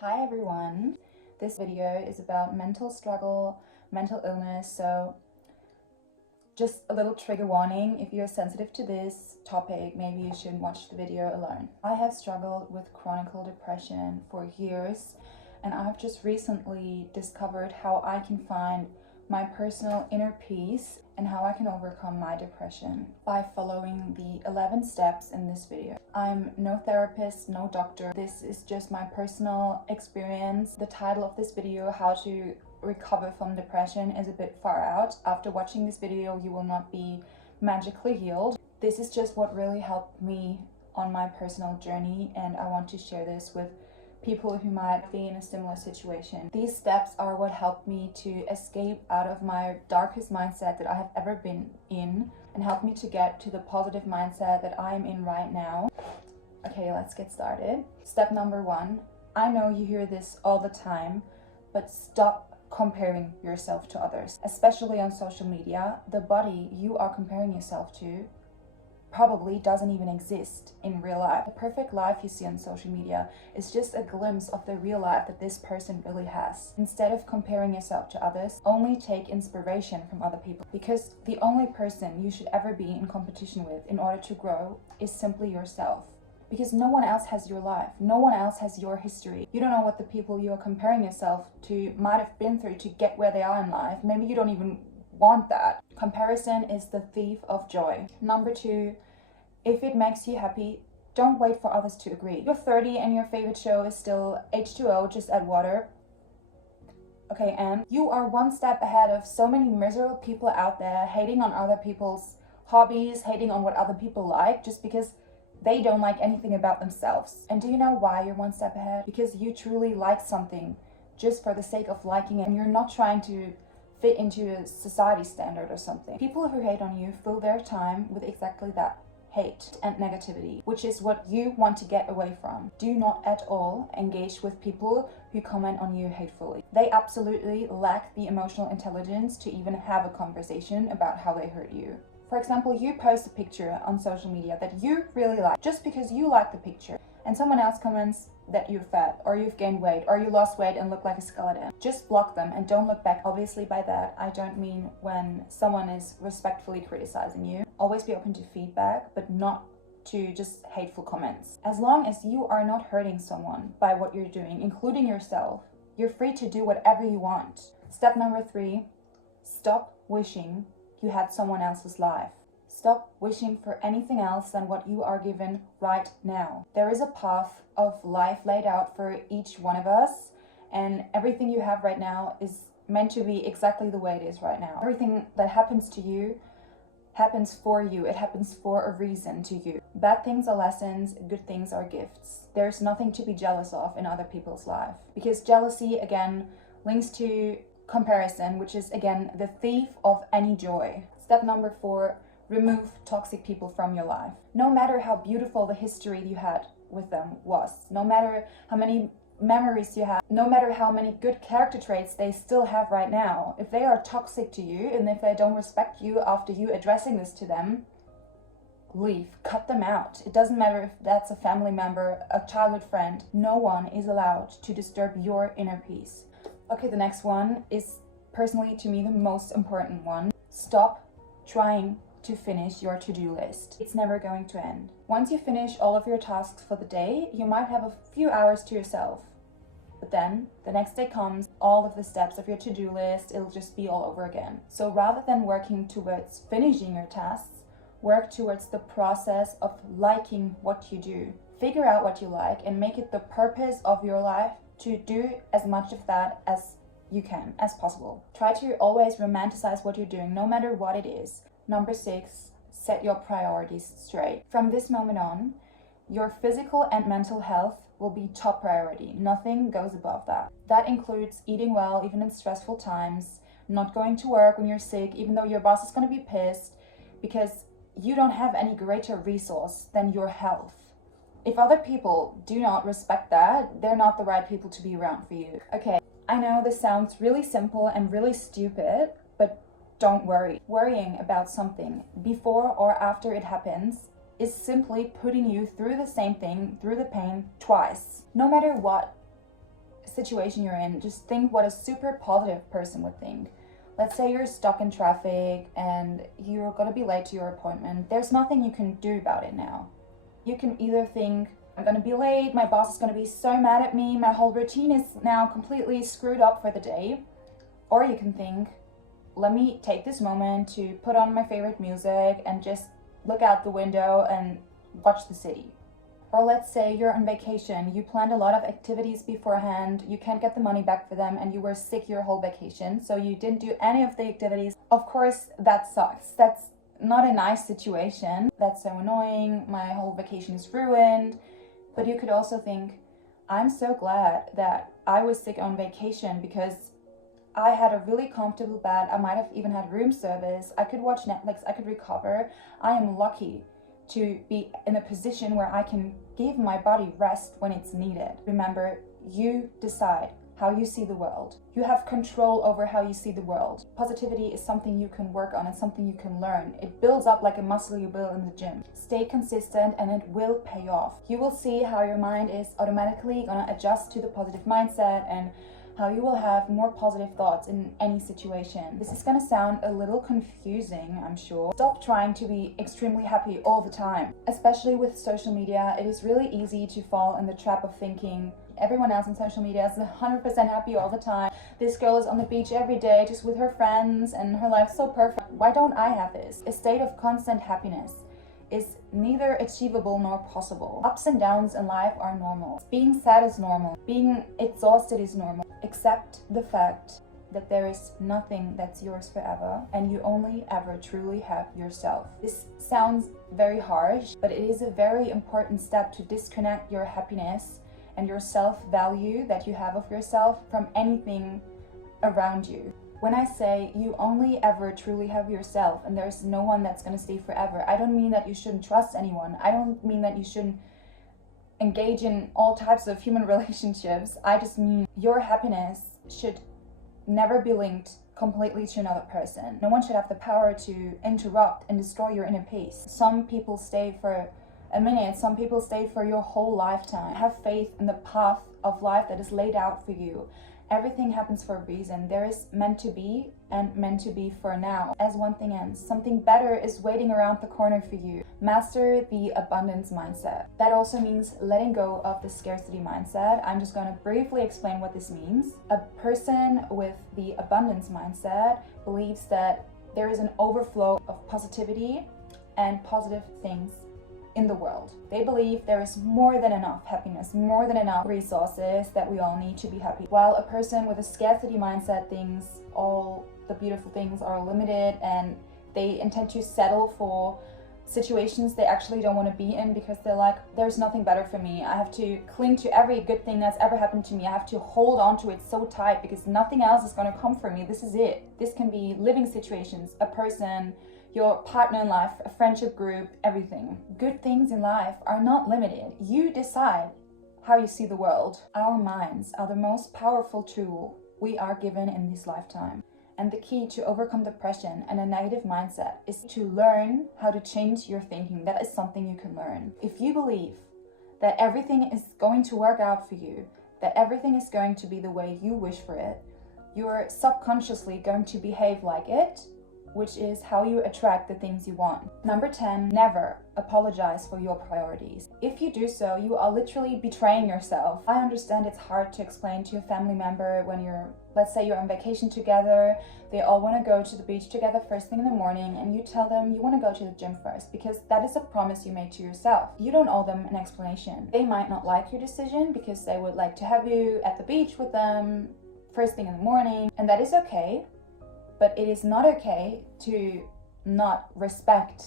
Hi everyone, this video is about mental struggle, mental illness, so just a little trigger warning. If you're sensitive to this topic, maybe you shouldn't watch the video alone. I have struggled with chronic depression for years, and I've just recently discovered how I can find my personal inner peace and how I can overcome my depression by following the 11 steps in this video. I'm no therapist, no doctor. This is just my personal experience. The title of this video, How to Recover from Depression, is a bit far out. After watching this video, you will not be magically healed. This is just what really helped me on my personal journey, and I want to share this with people who might be in a similar situation. These steps are what helped me to escape out of my darkest mindset that I have ever been in and helped me to get to the positive mindset that I am in right now. Okay, let's get started. Step number 1. I know you hear this all the time, but stop comparing yourself to others, especially on social media. The body you are comparing yourself to probably doesn't even exist in real life. The perfect life you see on social media is just a glimpse of the real life that this person really has. Instead of comparing yourself to others, only take inspiration from other people, because the only person you should ever be in competition with in order to grow is simply yourself. Because no one else has your life, no one else has your history. You don't know what the people you are comparing yourself to might have been through to get where they are in life. Maybe you don't even want that. Comparison is the thief of joy. Number 2, if it makes you happy, don't wait for others to agree. You're 30 and your favorite show is still H2O, just add water. Okay, and you are one step ahead of so many miserable people out there hating on other people's hobbies, hating on what other people like, just because they don't like anything about themselves. And do you know why you're one step ahead? Because you truly like something just for the sake of liking it, and you're not trying to fit into a society standard or something. People who hate on you fill their time with exactly that, hate and negativity, which is what you want to get away from. Do not at all engage with people who comment on you hatefully. They absolutely lack the emotional intelligence to even have a conversation about how they hurt you. For example, you post a picture on social media that you really like just because you like the picture, and someone else comments that you're fat, or you've gained weight, or you lost weight and look like a skeleton. Just block them and don't look back. Obviously by that, I don't mean when someone is respectfully criticizing you. Always be open to feedback, but not to just hateful comments. As long as you are not hurting someone by what you're doing, including yourself, you're free to do whatever you want. Step number 3, stop wishing you had someone else's life. Stop wishing for anything else than what you are given right now. There is a path of life laid out for each one of us, and everything you have right now is meant to be exactly the way it is right now. Everything that happens to you happens for you. It happens for a reason to you. Bad things are lessons, good things are gifts. There's nothing to be jealous of in other people's life, because jealousy, again, links to comparison, which is, again, the thief of any joy. Step number 4, remove toxic people from your life. No matter how beautiful the history you had with them was, no matter how many memories you have, no matter how many good character traits they still have right now, if they are toxic to you and if they don't respect you after you addressing this to them, leave, cut them out. It doesn't matter if that's a family member, a childhood friend. No one is allowed to disturb your inner peace. Okay, the next one is personally to me the most important one. Stop trying to finish your to-do list. It's never going to end. Once you finish all of your tasks for the day, you might have a few hours to yourself. But then the next day comes, all of the steps of your to-do list, it'll just be all over again. So rather than working towards finishing your tasks, work towards the process of liking what you do. Figure out what you like and make it the purpose of your life to do as much of that as you can, as possible. Try to always romanticize what you're doing, no matter what it is. Number 6, set your priorities straight. From this moment on, your physical and mental health will be top priority. Nothing goes above that. That includes eating well, even in stressful times, not going to work when you're sick, even though your boss is going to be pissed, because you don't have any greater resource than your health. If other people do not respect that, they're not the right people to be around for you. Okay, I know this sounds really simple and really stupid, but don't worry. Worrying about something before or after it happens is simply putting you through the same thing, through the pain twice. No matter what situation you're in, just think what a super positive person would think. Let's say you're stuck in traffic and you're gonna be late to your appointment. There's nothing you can do about it now. You can either think, I'm gonna be late, my boss is gonna be so mad at me, my whole routine is now completely screwed up for the day. Or you can think, let me take this moment to put on my favorite music and just look out the window and watch the city. Or let's say you're on vacation, you planned a lot of activities beforehand, you can't get the money back for them, and you were sick your whole vacation, so you didn't do any of the activities. Of course, that sucks. That's not a nice situation. That's so annoying, my whole vacation is ruined. But you could also think, I'm so glad that I was sick on vacation because I had a really comfortable bed. I might have even had room service. I could watch Netflix, I could recover. I am lucky to be in a position where I can give my body rest when it's needed. Remember, you decide how you see the world. You have control over how you see the world. Positivity is something you can work on and something you can learn. It builds up like a muscle you build in the gym. Stay consistent and it will pay off. You will see how your mind is automatically gonna adjust to the positive mindset and how you will have more positive thoughts in any situation. This is gonna sound a little confusing, I'm sure. Stop trying to be extremely happy all the time. Especially with social media, it is really easy to fall in the trap of thinking everyone else on social media is 100% happy all the time. This girl is on the beach every day just with her friends and her life's so perfect. Why don't I have this? A state of constant happiness is neither achievable nor possible. Ups and downs in life are normal. Being sad is normal. Being exhausted is normal. Accept the fact that there is nothing that's yours forever and you only ever truly have yourself. This sounds very harsh, but it is a very important step to disconnect your happiness and your self-value that you have of yourself from anything around you. When I say you only ever truly have yourself and there's no one that's going to stay forever, I don't mean that you shouldn't trust anyone. I don't mean that you shouldn't engage in all types of human relationships. I just mean your happiness should never be linked completely to another person. No one should have the power to interrupt and destroy your inner peace. Some people stay for a minute, some people stay for your whole lifetime. Have faith in the path of life that is laid out for you. Everything happens for a reason. There is meant to be and meant to be for now. As one thing ends, something better is waiting around the corner for you. Master the abundance mindset. That also means letting go of the scarcity mindset. I'm just going to briefly explain what this means. A person with the abundance mindset believes that there is an overflow of positivity and positive things in the world. They believe there is more than enough happiness, more than enough resources that we all need to be happy. While a person with a scarcity mindset thinks all the beautiful things are limited and they intend to settle for situations they actually don't want to be in because they're like, there's nothing better for me. I have to cling to every good thing that's ever happened to me. I have to hold on to it so tight because nothing else is going to come for me. This is it. This can be living situations, a person, your partner in life, a friendship group, everything. Good things in life are not limited. You decide how you see the world. Our minds are the most powerful tool we are given in this lifetime. And the key to overcome depression and a negative mindset is to learn how to change your thinking. That is something you can learn. If you believe that everything is going to work out for you, that everything is going to be the way you wish for it, you're subconsciously going to behave like it, which is how you attract the things you want. Number 10, never apologize for your priorities. If you do so, you are literally betraying yourself. I understand it's hard to explain to a family member when let's say you're on vacation together, they all want to go to the beach together first thing in the morning, and you tell them you want to go to the gym first because that is a promise you made to yourself. You don't owe them an explanation. They might not like your decision because they would like to have you at the beach with them first thing in the morning, and that is okay. But it is not okay to not respect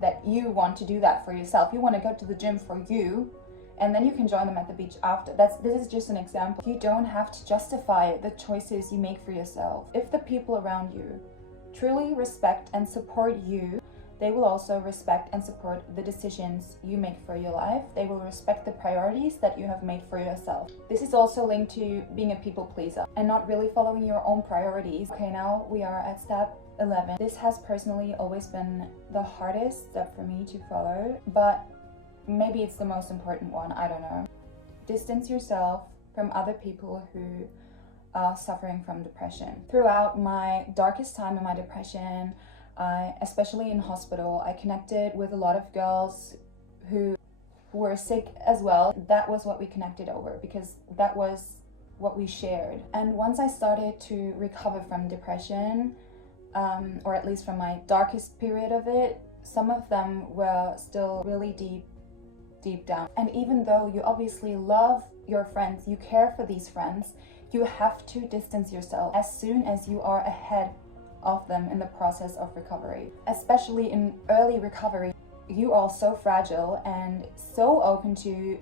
that you want to do that for yourself. You want to go to the gym for you, and then you can join them at the beach after. This is just an example. You don't have to justify the choices you make for yourself. If the people around you truly respect and support you, they will also respect and support the decisions you make for your life. They will respect the priorities that you have made for yourself. This is also linked to being a people pleaser and not really following your own priorities. Okay, now we are at step 11. This has personally always been the hardest step for me to follow, but maybe it's the most important one, I don't know. Distance yourself from other people who are suffering from depression. Throughout my darkest time in my depression, especially in hospital, I connected with a lot of girls who were sick as well. That was what we connected over, because that was what we shared. And once I started to recover from depression, or at least from my darkest period of it, some of them were still really deep down. And even though you obviously love your friends, you care for these friends, you have to distance yourself as soon as you are ahead of them in the process of recovery. Especially in early recovery, you are so fragile and so open to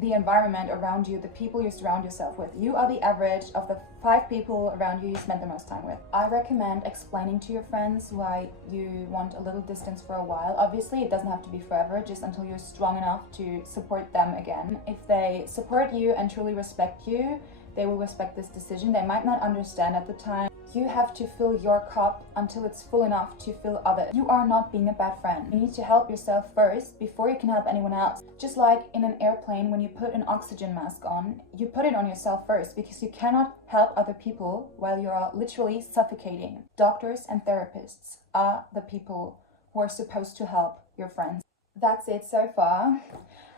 the environment around you, the people you surround yourself with. You are the average of the 5 people around you spend the most time with. I recommend explaining to your friends why you want a little distance for a while. Obviously, it doesn't have to be forever, just until you're strong enough to support them again. If they support you and truly respect you, they will respect this decision. They might not understand at the time. You have to fill your cup until it's full enough to fill others. You are not being a bad friend. You need to help yourself first before you can help anyone else. Just like in an airplane, when you put an oxygen mask on, you put it on yourself first, because you cannot help other people while you are literally suffocating. Doctors and therapists are the people who are supposed to help your friends. That's it so far.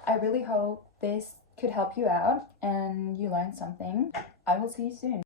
I really hope this could help you out and you learned something. I will see you soon.